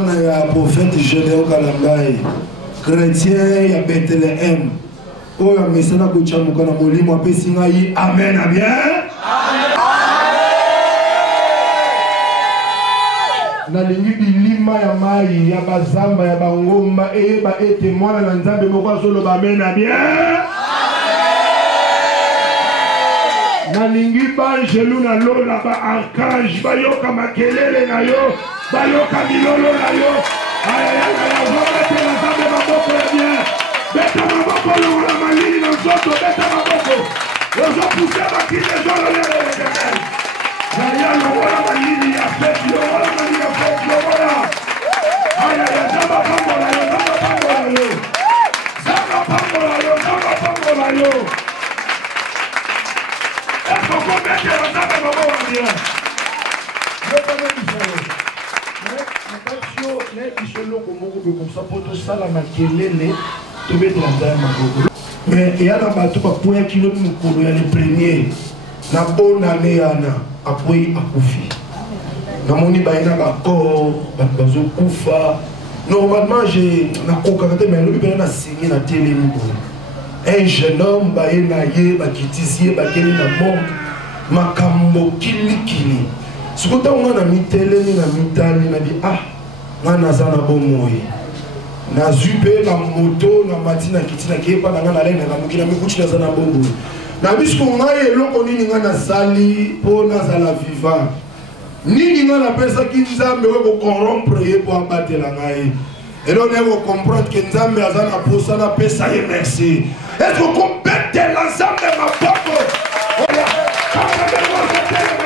mwana ya prophète Gédéon Kalambai, chrétien ya Bethléem. Oh ya mesana kuchamuka na molimo apesi ngai amen a bien. Nalingi bilima ya mai ya bazamba ya bangomba eyeba ete mwana na nzambe moko azoloba amen a bien. Nalingi banjelu na lola ba archange bayoka makelele na yo bayoka milolo na yo ayaya vomete na nzambe maboko ya bien. Beta maboko lola malini na nzoto beta maboko ozo pousse bakine zolo lele Yaya lola malini ya fete lola malini ya fete lola ayaya zamba pambola yo zamba pambola yo zamba pambola yo zamba pambola yo. Est-ce qu'on peut mettre la table à maman ou bien? Je vais pas mettre du salon. Mais attention, les bicholos comme ça pour tout ça la maquillée, tu mets la dame à maman. Mais il y a un bateau pour point qui nous coule, il y a les premiers. La bonne année, après à Koufi. Dans mon ibaïna, d'accord, bazo Koufa. Normalement, j'ai un coca, mais le bébé a signé la télé. Un jeune homme, baénaye, bakitisie, bakeli na monde, makambo kili kili. Sikuta on a mis télé, na mitali, na dit ah, na zana bomoye. Na zupe, na moto, na matina kitina kepa, na ngana lena, na mukina mikuchi na zana bomoye. Na bisku ngaye loko nini ngana sali, po na zala viva. Nini ngana pesa kinzambe weko corrompre ye po abate la ngaye. Et donc, on va comprendre que Nzambe a pour ça, pesa et merci. Est-ce qu'on complète l'ensemble de ma popo? Voilà. Quand on est dans le terrain,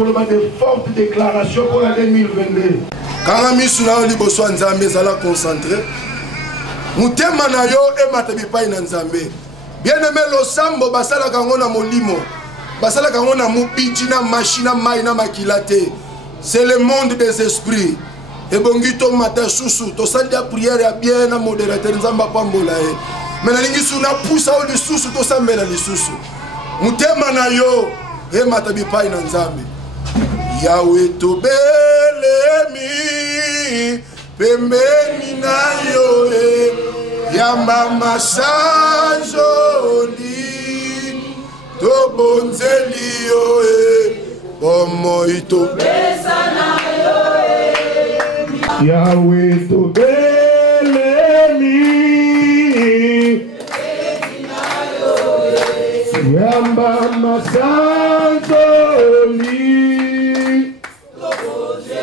on des fortes déclarations pour l'année 2022. Quand misu na liboso nzambe zala concentré, mutema na yo e matabi pa na nzambe. Bien aimé lo sambo basala kango na molimo. Basala kango na mupiji na machine mai na makilate. C'est le monde des esprits. Et bongito matin susu to sanda prière ya bien na modérateur nzamba pambola e. Mais na lingi suna poussa o lisusu to sambela lisusu. Mutema na yo e matabi pa na nzambe. Yawe to belemi pembeni na yo e yamba masanjoli to bonzeli yo e bomo ito besa na yo e Yawe to belemi pembeni na yo e yamba masanjoli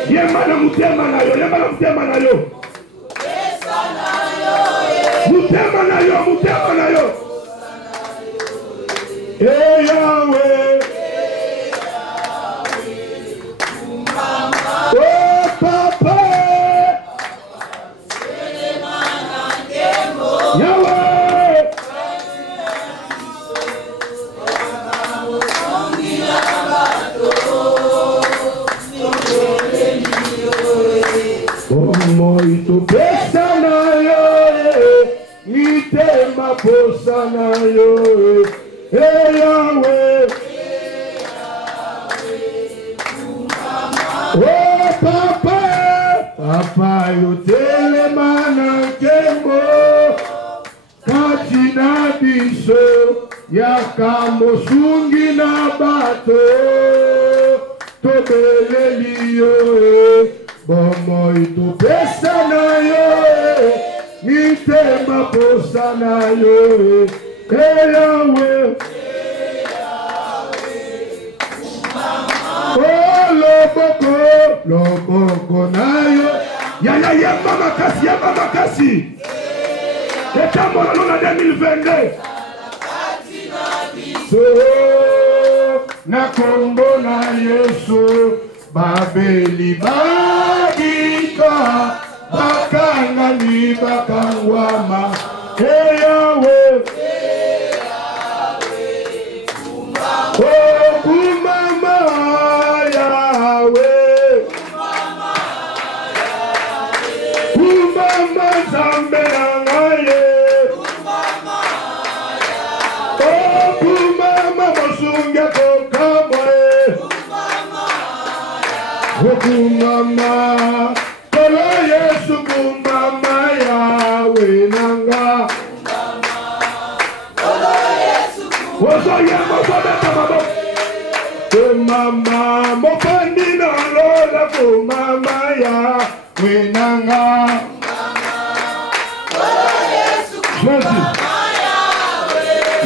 Yemana mutema na yo, yemana mutema na yo. Mutema na yo, mutema na yo. Hey Yahweh. Oh Papa. Yahweh. Muito besta na yo, me tema poça na yo, Yahweh, oh Papa, Papa yo telemana kemo, katina biso, yakamo sungi na bato, tobeleli yo. Bomo ito pesa na yo, mitema posa na yo, Yahweh, oh loboko, loboko nayo yaya yemba makasi etambola lona 2022 so na kombo na Yesu babeli badika bakanga ni bakangwama Yawe kumama Yawe kumama zambe nangaye kumama mosunge kokamwe kumama kola Yesu kumama Yawe nanga Ozoye mozobeta mabo kumama mopandi na lola kumama Yawe nanga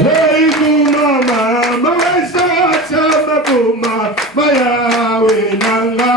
Hey kumama mawesa chama kumama Yawe nanga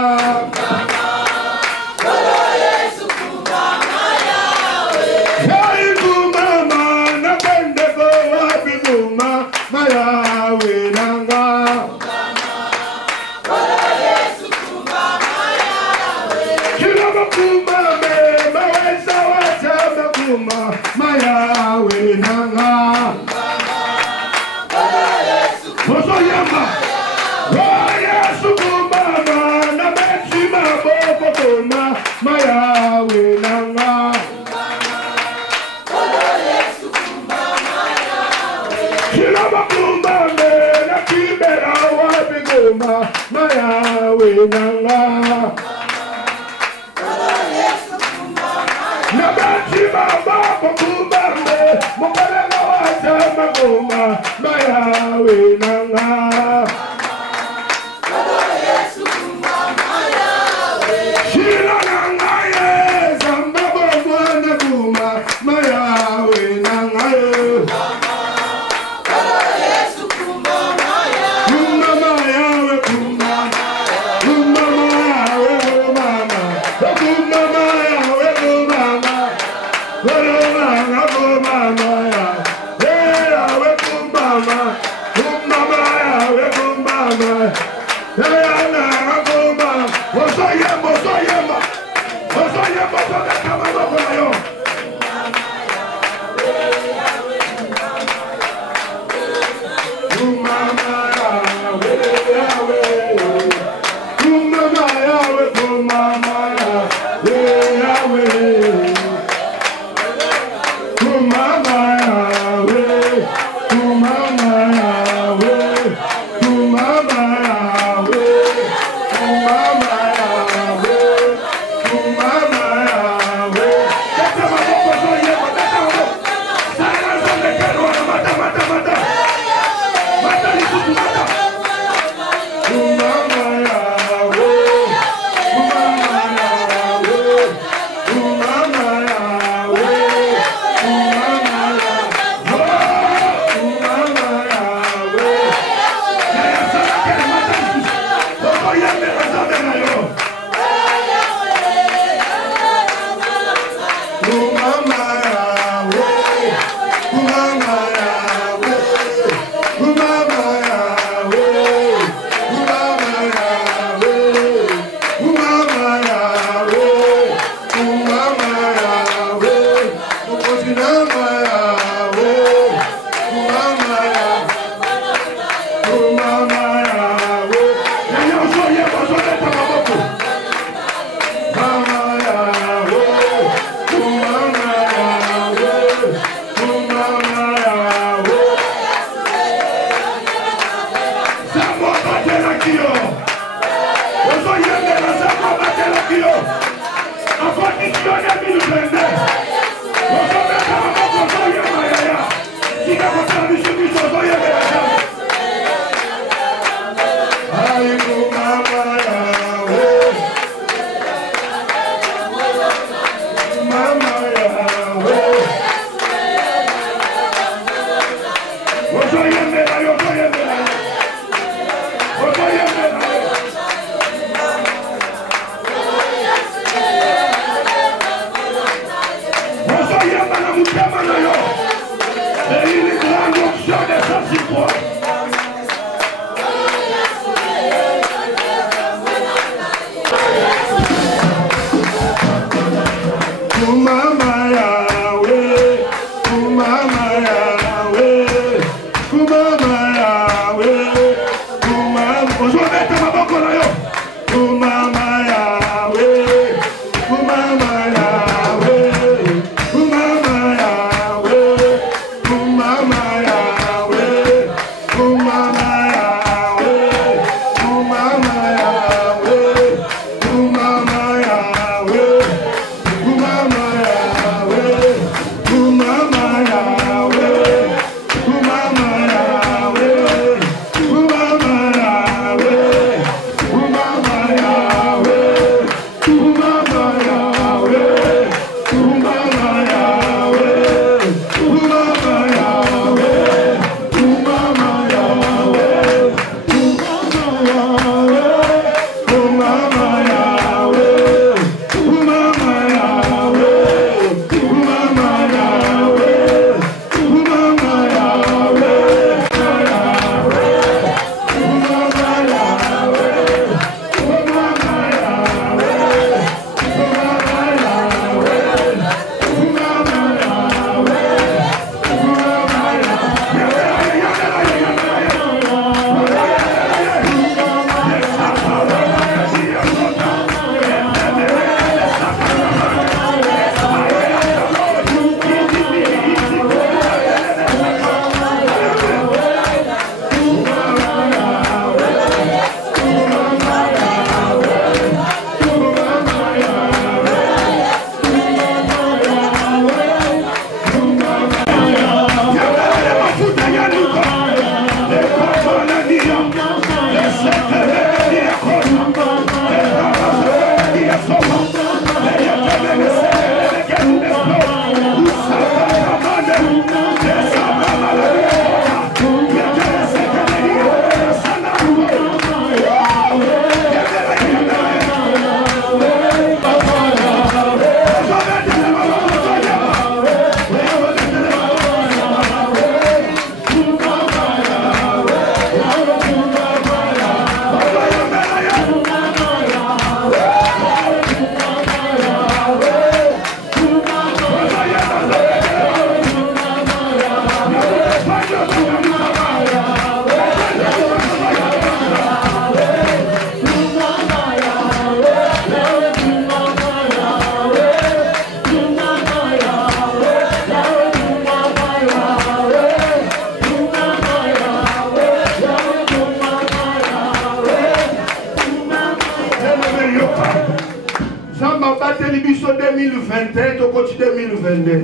2021 tokoti 2022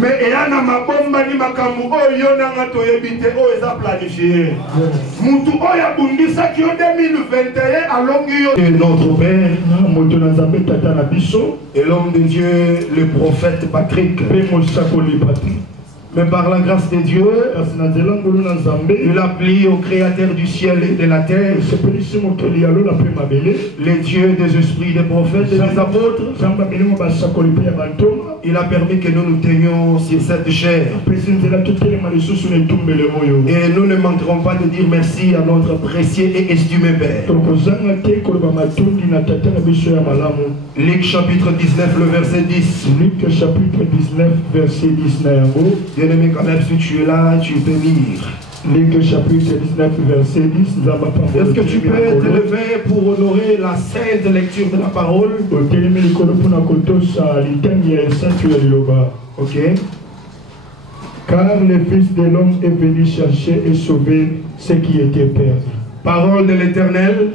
mais eya na mabomba ni makambo oyo nanga toyebite oyo eza planifié mutu oyo abundisaki yo 2021 alongi yo. Et notre père moto na nzambe tata na biso et l'homme de Dieu le prophète Patrick mais par la grâce de Dieu, il a pris au créateur du ciel et de la terre, les dieux des esprits, des prophètes et des apôtres. Il a permis que nous nous tenions sur cette chair. Et nous ne manquerons pas de dire merci à notre précieux et estimé Père. Luc chapitre 19, le verset 10. Luc chapitre 19, verset 19. Bien-aimé, quand même, si tu es là, tu peux lire. Luc chapitre 19, verset 10. Est-ce que tu peux te lever pour honorer la sainte lecture de la parole? Ok. Car le Fils de l'homme est venu chercher et sauver ce qui était perdu. Parole de l'Éternel.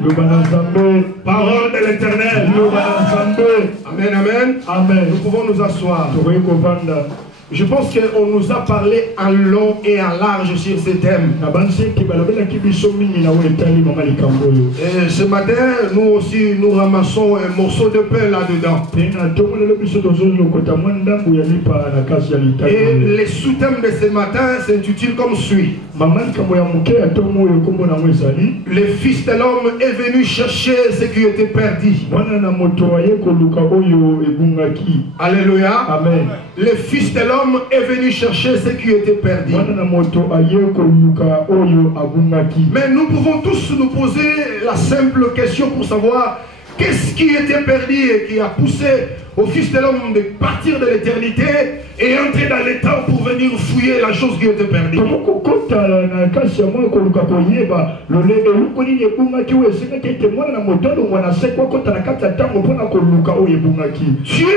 Parole de l'Éternel. Amen, amen. Amen. Nous pouvons nous asseoir. Je pense qu'on nous a parlé en long et en large sur ces thèmes. Et ce matin, nous aussi, nous ramassons un morceau de pain là-dedans. Et les sous-thèmes de ce matin s'intitulent comme suit. Le Fils de l'homme est venu chercher ce qui était perdu. Alléluia. Amen. Le Fils de l'homme est venu chercher ce qui était perdu. Mais nous pouvons tous nous poser la simple question pour savoir qu'est-ce qui était perdu et qui a poussé au Fils de l'homme de partir de l'éternité et entrer dans les temps pour venir fouiller la chose qui était perdue. Dieu,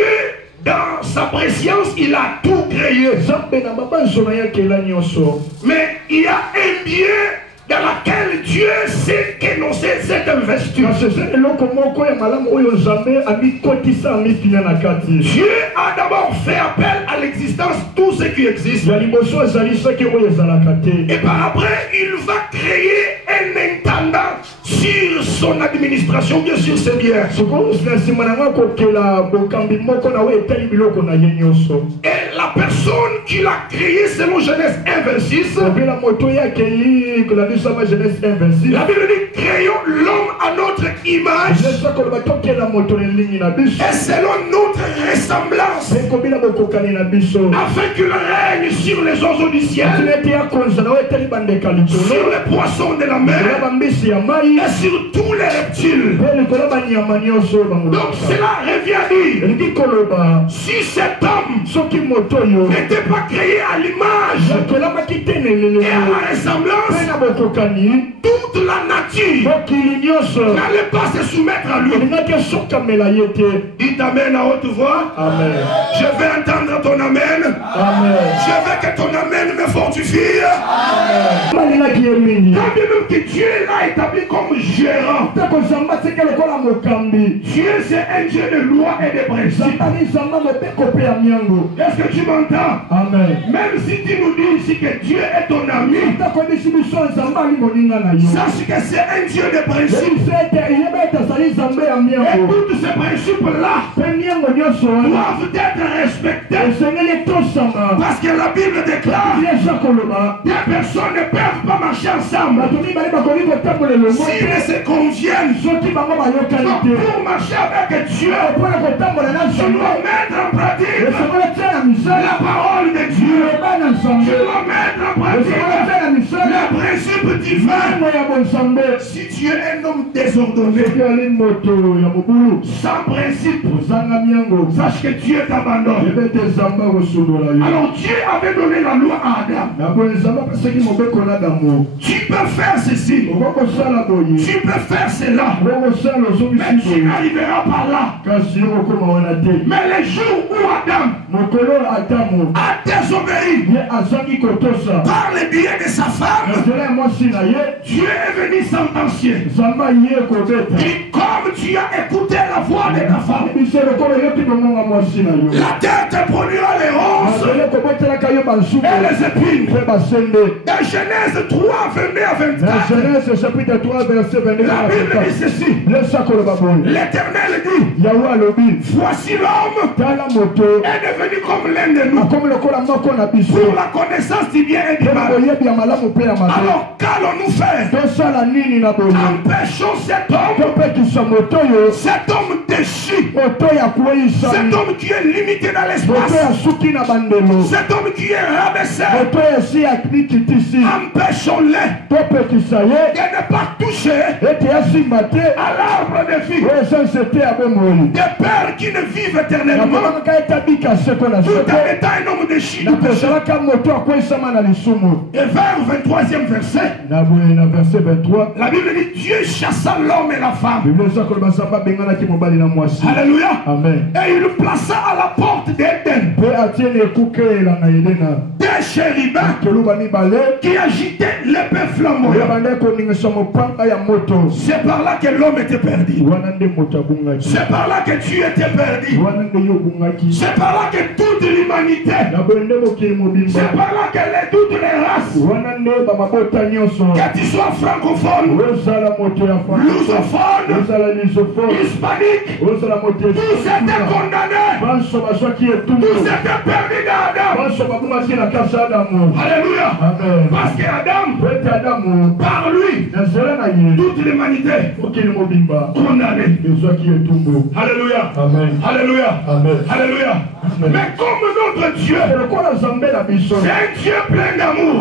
dans sa préscience, il a tout créé. Mais il y a un bien dans laquelle Dieu sait qu'énoncer cette investiture. Dieu a d'abord fait appel à l'existence de tout ce qui existe. Et par après, il va créer un intendant sur son administration, bien sûr c'est bien. Et la personne qui l'a créé selon Genèse 1:26, la Bible dit créons l'homme à notre image et selon notre ressemblance, afin qu'il règne sur les oiseaux du ciel, sur les poissons de la mer et sur tous les reptiles. Donc cela revient à dire, si cet homme n'était pas créé à l'image et à la ressemblance, toute la nature n'allait pas se soumettre à lui. Dites amen à haute voix. Amen. Je vais entendre ton amen. Amen. Je veux que ton amen me fortifie. Amen. Quand bien même que Dieu l'a établi comme gérant. Dieu c'est un Dieu de loi et de principes. Est-ce que tu m'entends? Amen. Même si tu nous dis ici que Dieu est ton ami, sache que c'est un Dieu de principes. Et tous ces principes-là doivent être respectés. Parce que la Bible déclare des personnes ne peuvent pas marcher ensemble s'ils ne se conviennent. Pour marcher avec Dieu, je dois mettre en pratique la parole de Dieu. Je dois mettre en pratique le principe divin. Si tu es un homme désordonné, sans principe, sache que Dieu t'abandonne. Alors Dieu avait donné la loi à Adam. Tu peux faire ceci, tu peux faire cela, mais tu n'arriveras pas là. Mais le jour où Adam a désobéi par le biais de sa femme, Dieu est venu sentencier. Et comme tu as écouté la voix de ta femme, la tête produira les ronces et les épines. Dans Genèse 3, 22 à 24, la Bible dit ceci. L'Éternel dit, voici l'homme est devenu comme l'un de nous, pour la connaissance du bien et du mal. Alors qu'allons-nous faire? Empêchons cet homme déchu, cet homme qui est limité dans l'espace, cet homme qui est rabaissé. Empêchons-les de ne pas toucher à l'arbre de vie, des pères qui ne vivent éternellement tout en étant un homme déchu. Et vers le 23e verset, la Bible dit, Dieu chassa l'homme et la femme. Alléluia. Et il le plaça à la porte d'Éden des chérubins qui agitaient l'épée flamboyante. C'est par là que l'homme était perdu. C'est par là que tu étais perdu. C'est par là que toute l'humanité, c'est par là que toutes les races, que tu sois francophone, lusophone, hispanique, tous étaient condamnés, tous étaient perdus d'Adam. Alléluia. Parce que Adam, par lui, toute l'humanité condamnée. Alléluia. Alléluia. Alléluia. Mais comme notre Dieu, c'est un Dieu plein d'amour.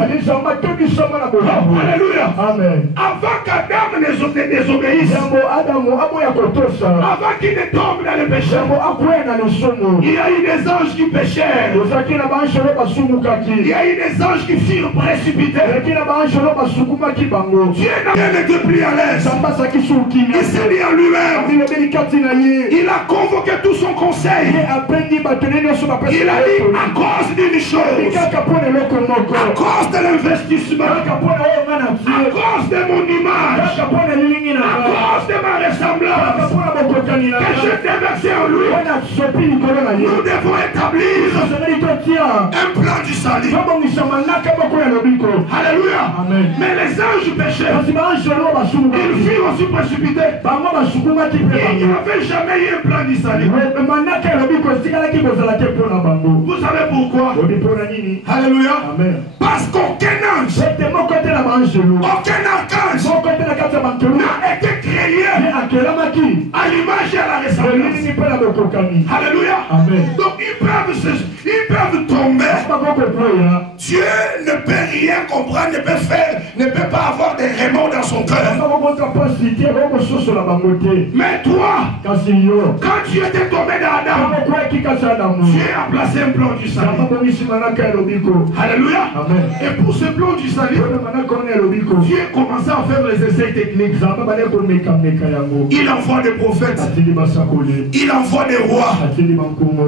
Alléluia. Avant qu'Adam ne désobéisse, avant qu'il ne tombe dans le péché, il y a eu des anges qui péchèrent. Il y a eu des anges qui furent précipités. Dieu n'était plus à l'aise. Il s'est mis en lui-même. Il a convoqué tout son conseil. Il a dit à cause d'une chose, à cause de l'investissement, à cause de mon image, à cause de ma ressemblance que je déversé en lui, nous devons établir un plan du salut. Alléluia. Mais les anges péchés, ils furent aussi précipités. Il n'y avait jamais eu un plan du salut. Vous savez pourquoi? Alléluia. Parce qu'aucun ange, aucun archange n'a été créé à l'image et à la ressemblance. Alléluia. Donc ils peuvent tomber. Dieu ne peut rien comprendre, ne peut pas avoir des remords dans son cœur. Mais toi, quand tu étais tombé d'Adam, Dieu a placé un plan du salut. Alléluia. Et pour ce plan du salut, Dieu commençait à faire les essais techniques. Il envoie des prophètes, il envoie des rois,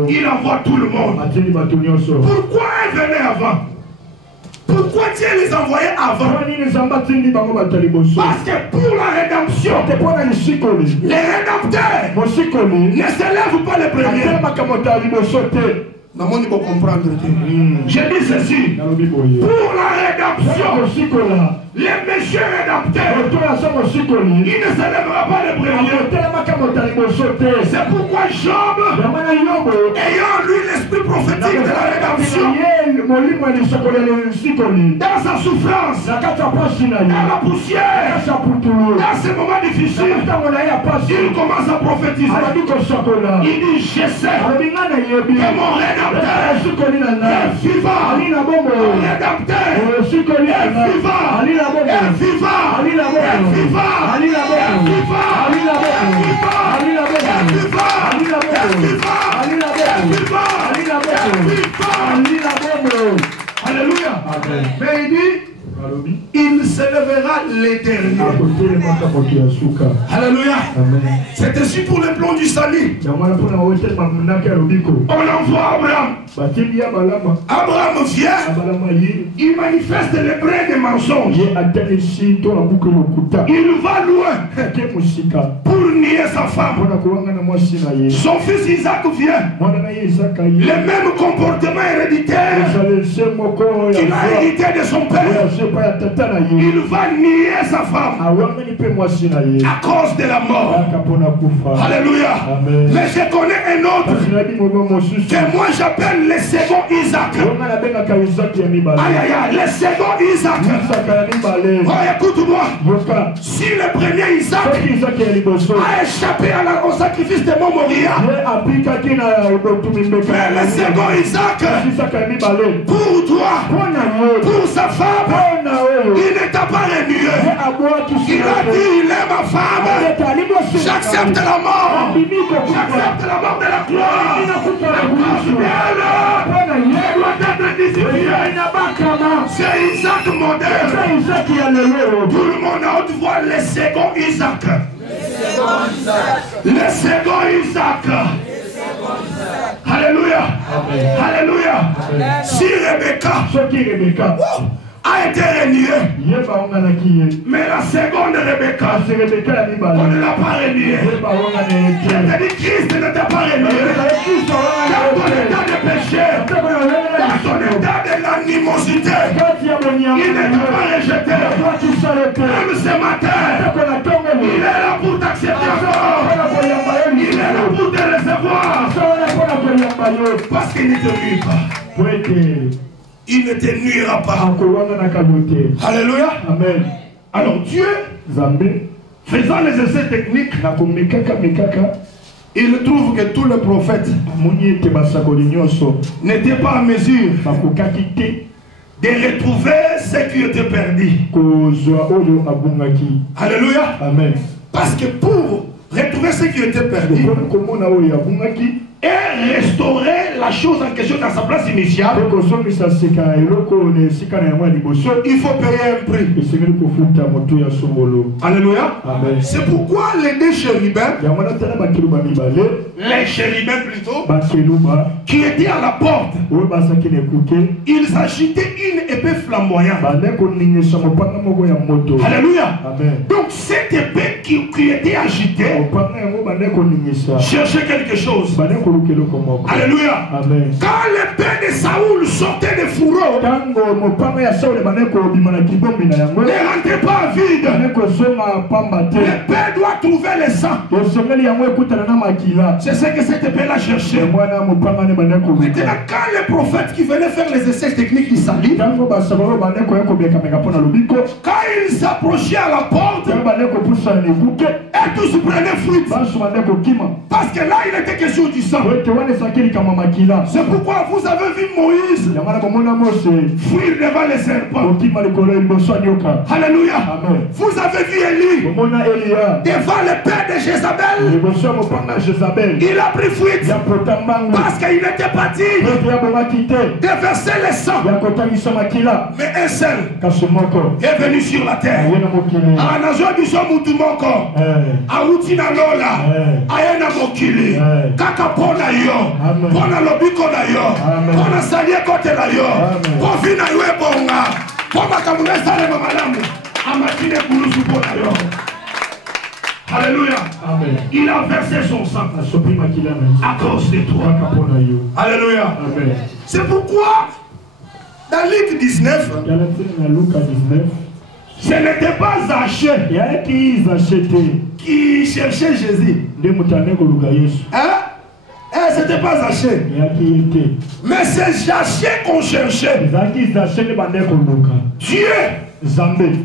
il envoie tout le monde. Pourquoi elle venait avant? Pourquoi Dieu les envoyait avant? Parce que pour la rédemption, les rédempteurs ne s'élèvent pas les premiers. Je dis ceci. Pour la rédemption, les messieurs rédempteurs, il ne s'élèvera pas les premiers. C'est pourquoi Job, ayant lui l'esprit prophétique de la rédemption, dans sa souffrance, dans la poussière, dans ces moments difficiles, il commence à prophétiser. Il dit, je sais que mon rédempteur est vivant. Mon rédempteur est vivant. Alléluia. Mais il dit, il il s'élèvera l'éternel. Alléluia. C'est ainsi pour le plan du salut. On envoie Abraham. Abraham vient. Il manifeste les brins des mensonges. Il va loin pour nier sa femme. Son fils Isaac vient. Le même comportement héréditaire qu'il a hérité de son père. Il va nier sa femme à cause de la mort. Alléluia. Mais je connais un autre que moi j'appelle le second Isaac. Aïe aïe aïe, le second Isaac. Oh, écoute-moi. Si le premier Isaac a échappé au sacrifice de Moria, mais le second Isaac, pour toi, pour sa femme, il ne t'a pas remué. Il a dit, il est ma femme. J'accepte la mort. J'accepte la mort de la gloire. C'est Isaac modèle. Tout le monde a haute voix, le second Isaac. Le second Isaac. Alléluia. Alléluia. Si Rebecca a été reniée, mais la seconde Rebecca, on ne l'a pas reniée. Christ ne t'a pas renié. Dans ton état de péché, dans ton état de l'animosité, il ne t'a pas rejeté. Même ce matin, il est là pour t'accepter encore. Il est là pour te recevoir. Parce qu'il ne te nuit pas. Il ne te nuira pas. Alléluia. Amen. Alors Dieu, faisant les essais techniques, il trouve que tous les prophètes n'étaient pas en mesure de retrouver ce qui était perdu. Alléluia. Amen. Parce que pour retrouver ce qui était perdu et restaurer la chose en question dans sa place initiale, il faut payer un prix. Alléluia. C'est pourquoi les deux chérubins, les chérubins plutôt, qui étaient à la porte, ils agitaient une épée flamboyante. Alléluia. Donc cette épée qui était agitée cherchait quelque chose. Alléluia. Amen. Quand l'épée de Saoul sortait des fourreaux, ne rentrez pas vide. L'épée doit trouver le sang. C'est ce que cette épée-là cherchait. Maintenant, quand les prophètes qui venaient faire les essais techniques du salut, quand ils s'approchaient à la porte, et tous prenaient fuite. Parce que là, il était question du sang. C'est pourquoi vous avez vu Moïse fuir devant les serpents. Alléluia. Vous avez vu Élie devant le père de Jézabel. Il a pris fuite parce qu'il n'était pas digne de verser le sang. Mais un seul est venu sur la terre. Anazo du son mutumoko Autina Lola Ayana Mokili Kakapona yo Pona lobiko na yo Pona salie kote na yo Pofina yue bonga Poma kamune sale mamalamu Amatine kulusu pona yo. Alléluia. Amen. Il a versé son sang à cause de toi. Alléluia. C'est pourquoi dans Luc 19, ce n'était pas Zachée qui cherchait Jésus. Hein? C'était pas Zachée. Mais c'est Zachée qu'on cherchait. Dieu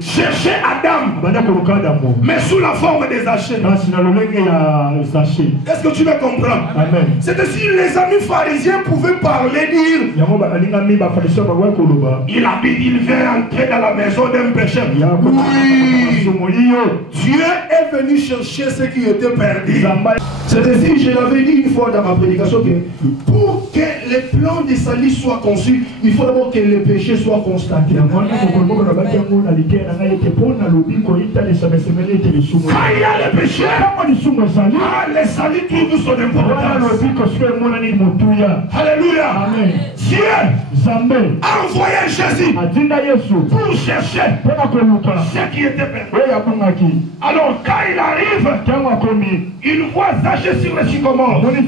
cherchait Adam, mais sous la forme des Zachée. Est-ce que tu me comprends? C'est si les amis pharisiens pouvaient parler, dire il vient entrer dans la maison d'un pécheur. Oui, Dieu est venu chercher ce qui était perdu. C'est ainsi, je l'avais dit une fois dans ma prédication, que pour que les plans de salut soient conçus, il faut d'abord que les péchés soient constatés. Quand il y a les péchés, le salut trouve son importance. Alléluia. Dieu a envoyé Jésus pour chercher ce qui était perdu. Alors quand il arrive, il voit Zachée sur le sycomore. Il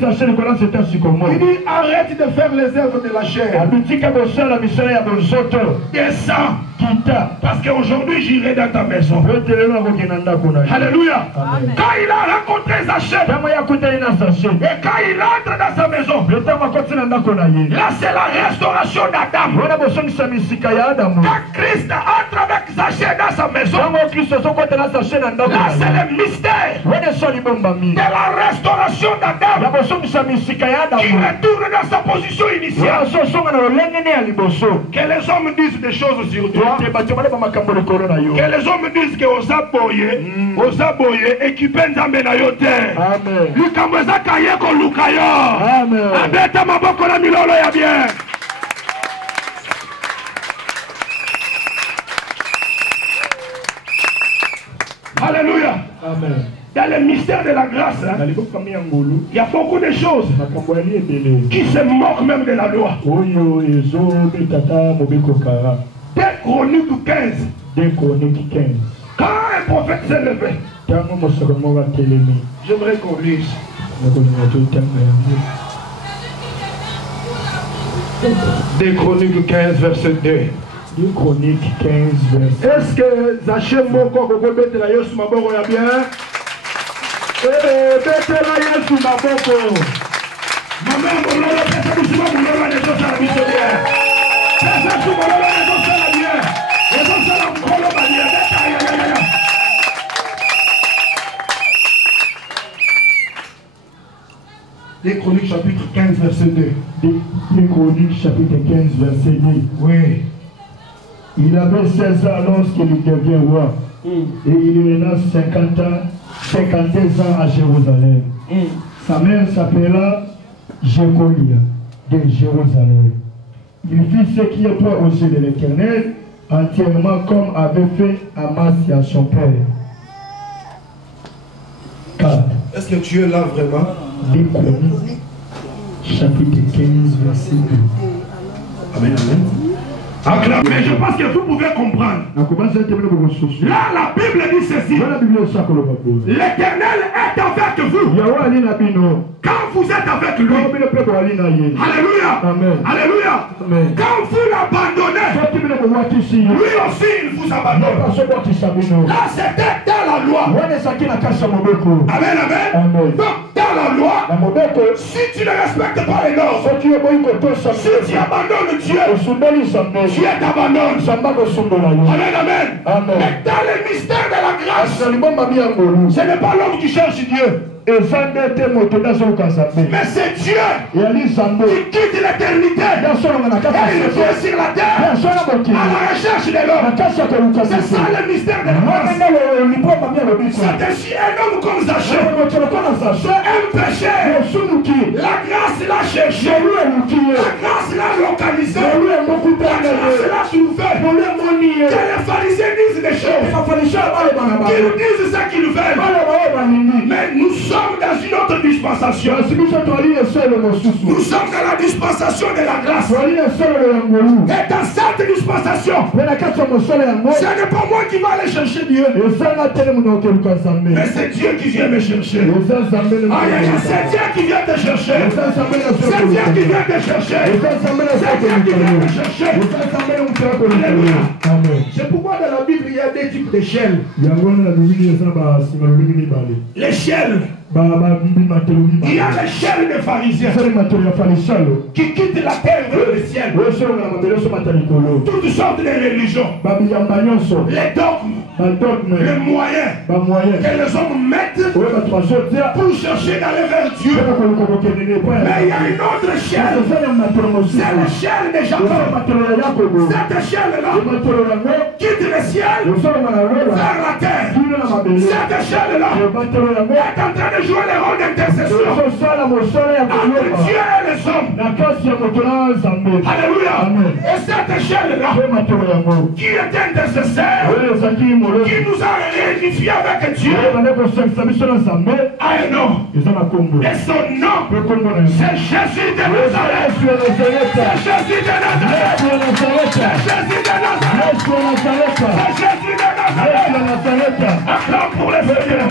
dit arrête de faire les œuvres de la chair. Descends. Parce qu'aujourd'hui j'irai dans ta maison. Alléluia. Quand il a rencontré Zachée, et quand il entre dans sa maison, là c'est la restauration d'Adam. Quand Christ entre avec Zachée dans sa maison, là c'est le mystère de la restauration d'Adam qui retourne dans sa position initiale. Que les hommes disent des choses sur toi. Que les hommes disent que aux aboyés équipés nzambe na yo te. Likambo ezaka ye koluka yo. Abeta maboko na milolo ya bien. Alléluia. Amen. Dans le mystère de la grâce, il y a beaucoup de choses qui se moquent même de la loi. 2 Chroniques 15. Quand un prophète s'est levé, j'aimerais qu'on lise. 2 Chroniques 15, verset 2. 2 Chroniques 15, verset 2. Est-ce que Zachée Moko peut mettre la Yesu Maboko ya bien? Mettez la Yesu Maboko. Maman, mon nom, c'est ça, vous savez, mon nom, c'est ça, la missionnaire. C'est ça, mon nom, c'est ça, la bien. C'est ça, la colombe, la bien. Les Chroniques chapitre 15 verset 2. Les Chroniques chapitre 15 verset 2. Oui. Il avait 16 ans lorsqu'il devient roi. Et il régna 52 ans à Jérusalem. Sa mère s'appela Jécolia de Jérusalem. Il fit ce qui est toi aux yeux de l'Éternel, entièrement comme avait fait Amasia son père. 4. Est-ce que tu es là vraiment? Les Chroniques chapitre 15 verset 2. Amen, amen. Mais je pense que vous pouvez comprendre. Là, la Bible dit ceci. L'Éternel est avec vous. Quand vous êtes avec lui. Alléluia. Amen. Alléluia. Amen. Quand vous l'abandonnez, lui aussi il vous abandonne. Là, c'était dans la loi. Amen, amen. Donc, dans la loi, si tu ne respectes pas les normes, si tu abandonnes Dieu, Dieu t'abandonne. Amen, amen. Mais dans le mystère de la grâce, ce n'est pas l'homme qui cherche Dieu. Mais c'est Dieu qui quitte l'éternité et il vient sur la terre à la recherche de l'homme. C'est ça le mystère de la grâce. C'est ainsi un homme comme Zachée, un péché. La grâce l'a cherché, la grâce l'a localisé, la grâce l'a trouvé. Que les pharisiens disent des choses, qu'ils disent ce qu'ils veulent. Mais nous sommes dans une autre dispensation. Nous sommes dans la dispensation de la grâce. Et dans cette dispensation, ce n'est pas moi qui vais aller chercher Dieu, mais c'est Dieu qui vient me chercher. C'est Dieu qui vient te chercher. C'est Dieu qui vient te chercher. C'est Dieu qui vient te chercher. C'est pourquoi dans la Bible il y a des types d'échelles. L'échelle. Il y a l'échelle des pharisiens qui quittent la terre vers le ciel. Toutes sortes de religions, les dogmes, les moyens que les hommes mettent pour chercher d'aller vers Dieu. Mais il y a une autre chaîne. C'est la chaîne de Jacob. Cette chaîne-là quitte le ciel vers la terre. Cette chaîne-là est en train de jouer le rôle d'intercession entre Dieu et les hommes. Alléluia. Et cette chaîne-là qui est intercesseur, qui nous a réunifiés avec Dieu, a un nom. Et son nom, c'est Jésus de Nazareth. C'est Jésus de Nazareth. C'est Jésus de Nazareth. C'est Jésus de Nazareth. Acclame pour les Seigneurs.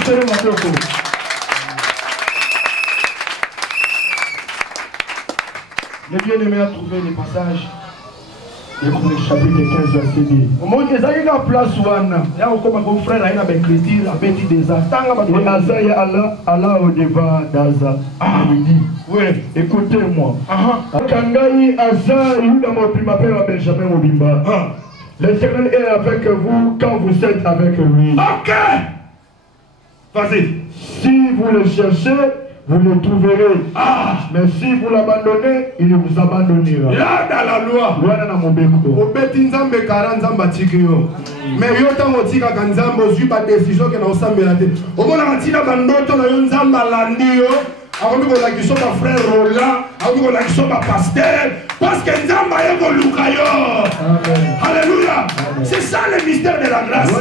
Les bien-aimés a trouvé les passages. Et pour le chapitre 15 verset 10. Et Azaïa alla au devant d'Aza. Il dit, oui, écoutez-moi. Kangai Aza, Yuda Mopima, Père Benjamin Mobimba. L'Éternel est avec vous quand vous êtes avec lui. Ok. Vas-y. Si vous le cherchez, vous le trouverez. Mais si vous l'abandonnez, il vous abandonnera. Là dans la loi, mais yo tango tika kanzambo zui ba décision que na osambela te. Omona matina bandoto na yo nzamba landi yo. Akomi ko la kiso ba frère Roland, akomi ko la kiso ba pasteur parce que nzamba yeko luka yo. Alléluia. C'est ça le mystère de la grâce.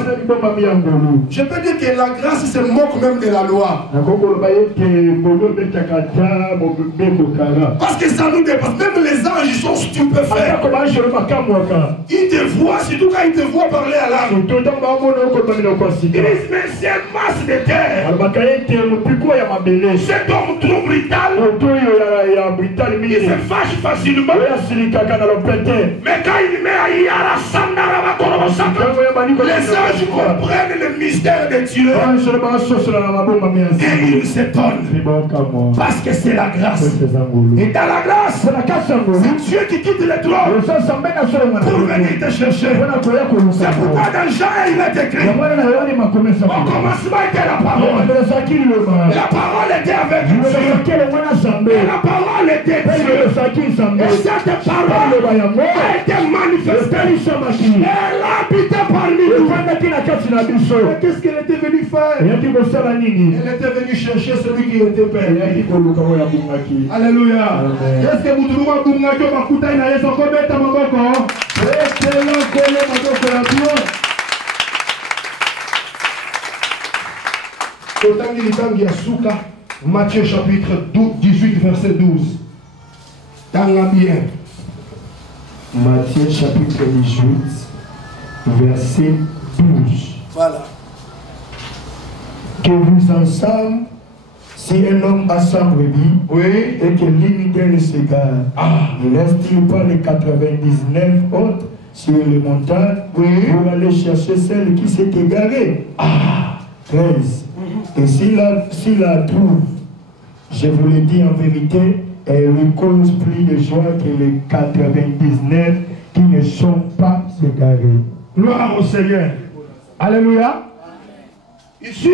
Je peux dire que la grâce se moque même de la loi. Parce que ça nous dépasse. Même les anges sont stupéfaits. Ils te voient, surtout quand ils te voient parler à l'âme. Ils disent, mais c'est une masse de terre. Cet homme trop brutal. Il se fâche facilement. Mais quand il met à Yara Sandara, les anges comprennent le mystère de Dieu. Et ils s'étonnent. Parce que c'est la grâce. Et dans la grâce, c'est Dieu qui quitte le trône pour venir te chercher. C'est pourquoi dans Jean il est écrit, au commencement était la parole. La parole était avec Dieu. Et la parole était Dieu. Et cette parole a été manifestée. Elle a habité parmi nous. Qu'est-ce qu'elle était venue faire? Elle était venue chercher celui qui était père. Alléluia. Est-ce que vous trouvez que vous avez bakouta na yeso ko beta maboko? Excellent kolo maboko la Dieu. Kotangi litangi ya suka. Matthieu chapitre 18 verset 12. Tanga bien. Matthieu chapitre 18 verset 12. Voilà. Que vous ensemble, si un homme a 100 brebis, Oui. et que l'une d'elles s'égare, ne reste-t-il pas les 99 autres sur les montagnes pour aller chercher celle qui s'est égarée? 13. Et s'il la trouve, je vous le dis en vérité, elle lui cause plus de joie que les 99 qui ne sont pas égarés. Gloire au Seigneur. Alléluia. Ici,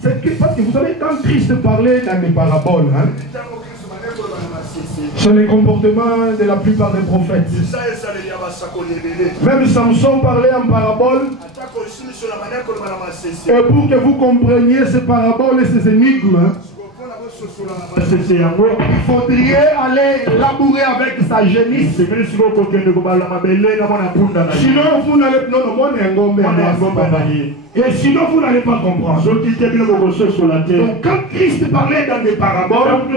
c'est parce que vous savez, quand Christ parlait dans les paraboles, c'est le comportement de la plupart des prophètes. Même Samson parlait en parabole. Et pour que vous compreniez ces paraboles et ces énigmes, il faudrait aller labourer avec sa génisse. Sinon, vous n'allez pas. Et sinon, vous n'allez pas comprendre. Donc, quand Christ parlait dans des paraboles, il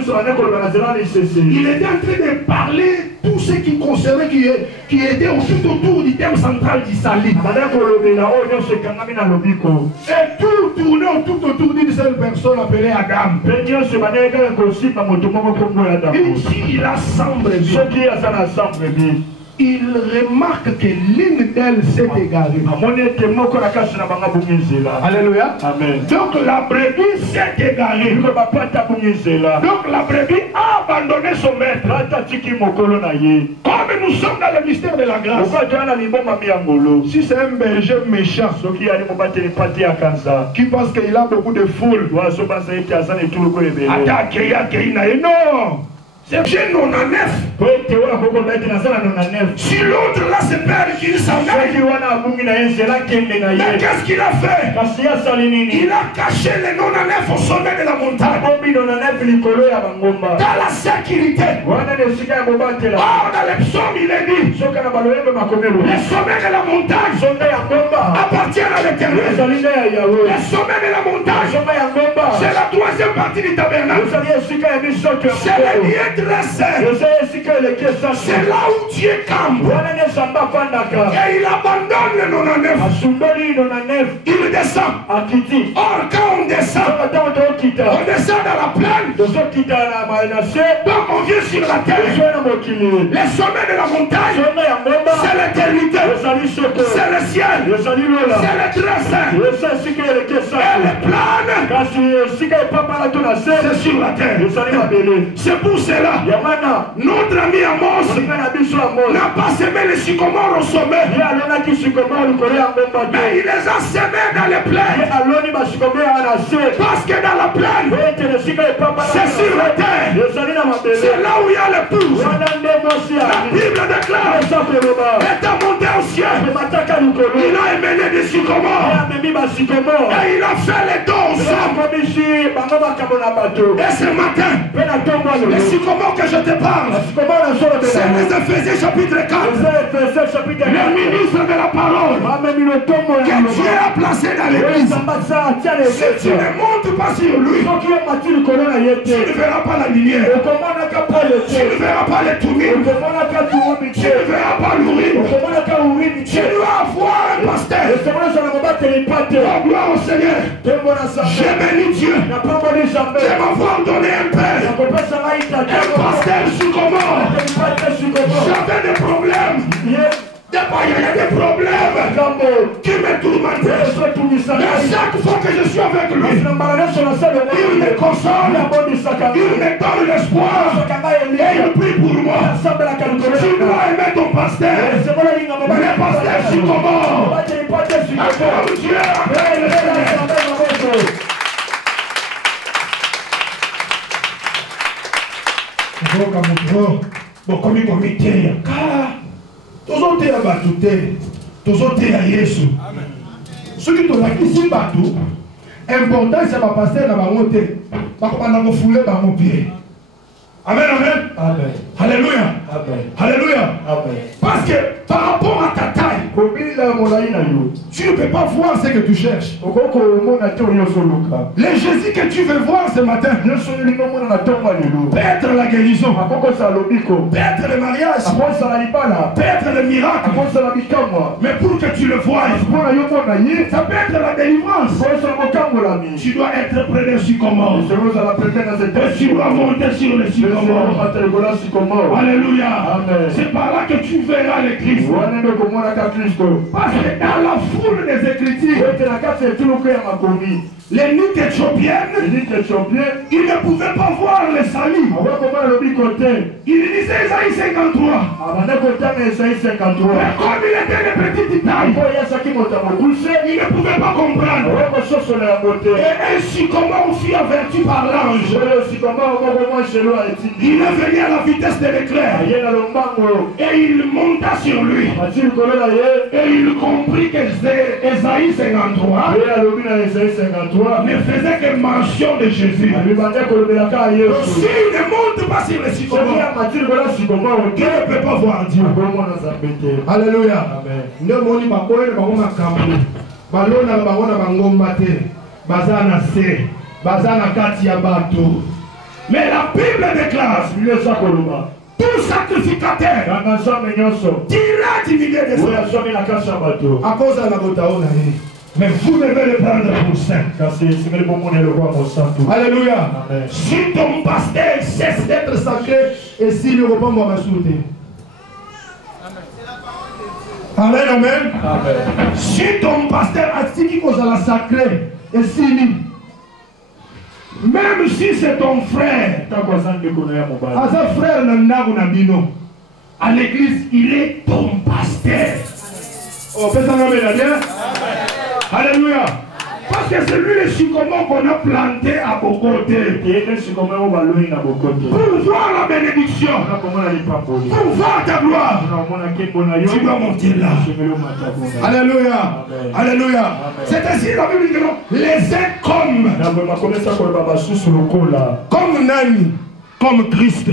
était en train de parler tout ce qui concernait, qui était tout autour du thème central du salut. Et tout tournait tout autour d'une seule personne appelée Adam. Ici, il assemble. Il remarque que l'une d'elles s'est égaré. Alléluia. Amen. Donc la brebis s'est égarée. Donc la brebis a abandonné son maître. Comme nous sommes dans le mystère de la grâce. Si c'est un berger méchant qui pense qu'il a beaucoup de foule, non. C'est bien non à neuf. Si l'autre là se perd, qu'il s'en aille. Mais qu'est-ce qu'il a fait? Il a caché les non à neuf au sommet de la montagne. Dans la sécurité. Or dans les psaumes il est dit, les sommets de la montagne appartiennent à l'Éternel. Les sommets de la montagne, c'est la troisième partie du tabernacle. C'est le lieu. C'est là où Dieu campe. Et il abandonne le non-à-neuf. Il descend. Or quand on descend dans la plaine. Donc on vient sur la terre. Les sommets de la montagne, c'est l'éternité. C'est le ciel. C'est le très saint. Et le plane, c'est sur la terre. C'est pour cela notre ami Amos n'a pas semé les sycomores au sommet, mais il les a semés dans les plaines. Parce que dans la plaine, c'est sur la terre. C'est là où il y a le pouce. La Bible déclare, étant monté au ciel, il a émené des sycomores et il a fait les dons aux hommes. Et ce matin, les sycomores que je te parle, c'est les Éphésiens chapitre 4, le ministre de la parole que Dieu a placé dans l'église. Si tu ne montes pas sur lui, tu ne verras pas la lumière, tu ne verras pas les tourmines, tu ne verras pas l'urine. Tu dois avoir un pasteur. Oh, gloire au Seigneur. J'ai béni Dieu de m'avoir donné un père, un pasteur sycomore. J'avais des problèmes. Il y a des problèmes qui me tourmentaient. Mais chaque fois que je suis avec lui, il me console, il me donne l'espoir et il prie pour moi. Tu dois aimer ton pasteur. Le pasteur sycomore. Acclame Dieu. bokomi komiteya tozoteya bato te tozoteya Yesu soki tolakisi bato importance ya bapaster na bango te bakobanda kofule bango pied. Amen, amen. Amen. Alléluia. Amen. Alléluia. Amen. Parce que par rapport à ta taille, tu ne peux pas voir ce que tu cherches. Le Jésus que tu veux voir ce matin peut être la guérison, peut être le mariage, peut être le miracle. Mais pour que tu le vois, ça peut être la délivrance. Tu dois être près des sycomores. Tu dois monter sur les sycomores. Alléluia. C'est par là que tu verras le Christ. Parce que dans la foule des Écritures, les mythes éthiopiennes, ils ne pouvaient pas voir le salut. Il disait Isaïe 53. Mais comme il était de petite taille, il ne pouvait pas comprendre. Et un sycomore fut averti par l'ange. Il est venu à la vitesse de l'éclair. Et il monta sur lui. Et il comprit que Isaïe 53 ne faisait que mention de Jésus. Si il ne monte pas sur le sycomore, il ne peut pas voir Dieu. Alléluia. Mais la Bible déclare tout sacrificateur dira du milieu des hommes à cause de la botaona. Mais vous devez le prendre pour saint. Alléluia. Si ton pasteur cesse d'être sacré, et s'il ne reprend pas ma souté. Amen, amen. Amen. Si ton pasteur a dit qu'il faut la sacré, et si même si c'est ton frère, à sa frère Nabino, à l'église, il est ton pasteur. Oh, fais ça, amen. Alléluia. Parce que c'est lui le sycomore qu'on a planté à Bokoté. Pour voir la bénédiction. Pour voir ta gloire. Tu dois monter là. Alléluia. Alléluia. C'est ainsi la Bible dit les uns comme Nani. Comme Christ.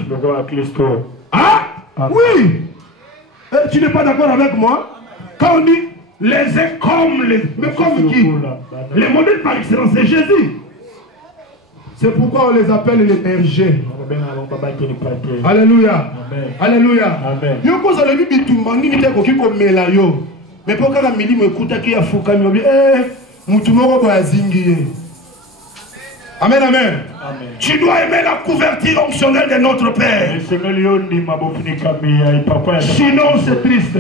Ah oui. Tu n'es pas d'accord avec moi? Quand on dit les uns comme les... Mais comme qui? Les modèles par excellence, c'est Jésus. C'est pourquoi on les appelle les bergers. Alléluia. Alléluia. Yo pose le bibi tumbani ni teko kiko mela yo. Mais pourquoi la midi me kuta ki afuka mi obi mutumoko bo azingi. Amen, amen. Tu dois aimer la couverture optionnelle de notre Père. Sinon c'est triste.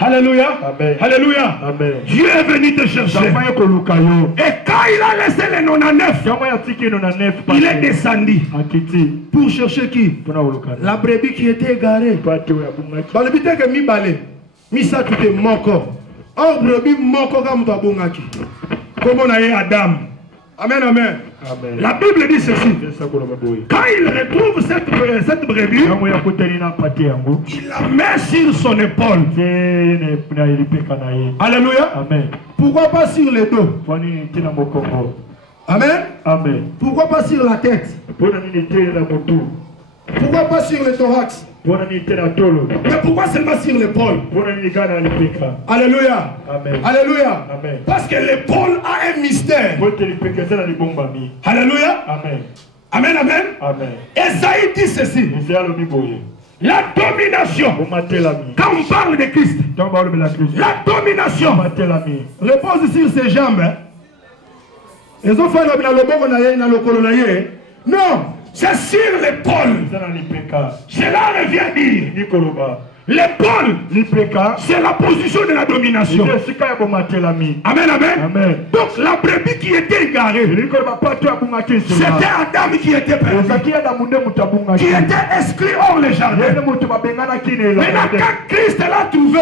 Alléluia. Amen. Alléluia. Amen. Dieu est venu te chercher. Et quand il a laissé les 99, il est descendu. Pour chercher qui? La brebis qui était égarée. Or brebis moko comme tabongaki. Comme on a eu Adam. Amen, amen. Amen. La Bible dit ceci. Quand il retrouve cette brebis, il la met sur son épaule. Alléluia. Amen. Pourquoi pas sur les dos? Amen. Amen. Pourquoi pas sur la tête? Pourquoi pas sur le thorax? Mais pourquoi seulement sur l'épaule? Alléluia. Amen. Alléluia. Amen. Parce que l'épaule a un mystère. Alléluia. Amen. Amen, amen. Amen. Esaïe dit ceci. La domination. Quand on parle de Christ, la domination repose sur ses jambes. Ils ont fait le non. C'est sur l'épaule. Cela revient dire. L'épaule, c'est la position de la domination. Amen, amen. Donc la brebis qui était égarée, c'était Adam qui était perdu, qui était exclu hors le jardin. Maintenant quand Christ l'a trouvé,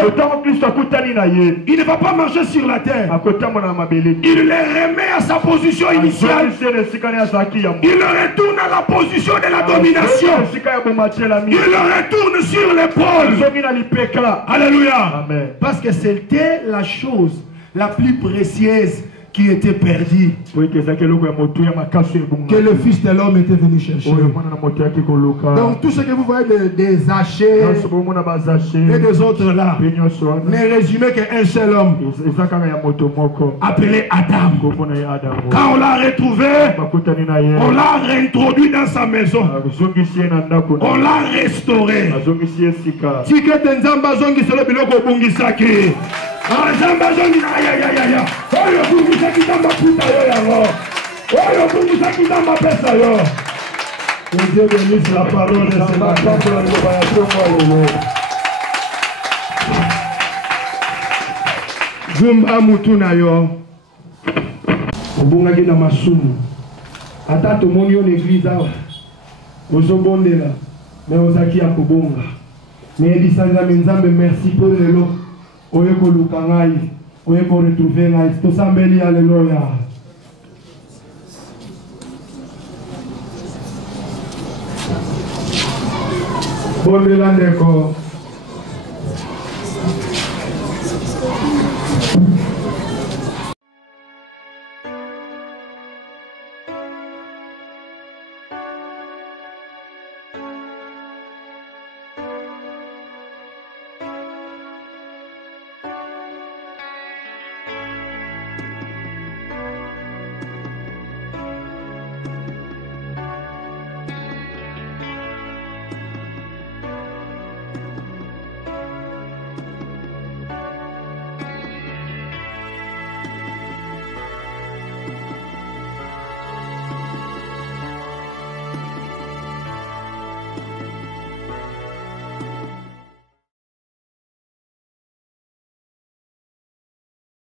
il ne va pas marcher sur la terre. Il le remet à sa position initiale. Il le retourne à la position de la domination. Il le retourne sur l'épaule. Alléluia. Amen. Parce que c'était la chose la plus précieuse qui était perdue, que le Fils de l'homme était venu chercher. Donc tout ce que vous voyez des hachés et des autres là n'est résumé qu'un seul homme appelé Adam. Quand on l'a retrouvé, on l'a réintroduit dans sa maison, on l'a restauré. Que Dieu bénisse la parole de ce matin. Zumba mutuna yo. Obungaki na masumu. Ata tomoni yo l'église awa. Ozobondela. Mais ozaki ya kobonga. Mais disanga nzambe merci pour lelo. Oyeko lukangai. Oyeko retrouver ngai. Tosambeli alléluia. Bondela ndeko.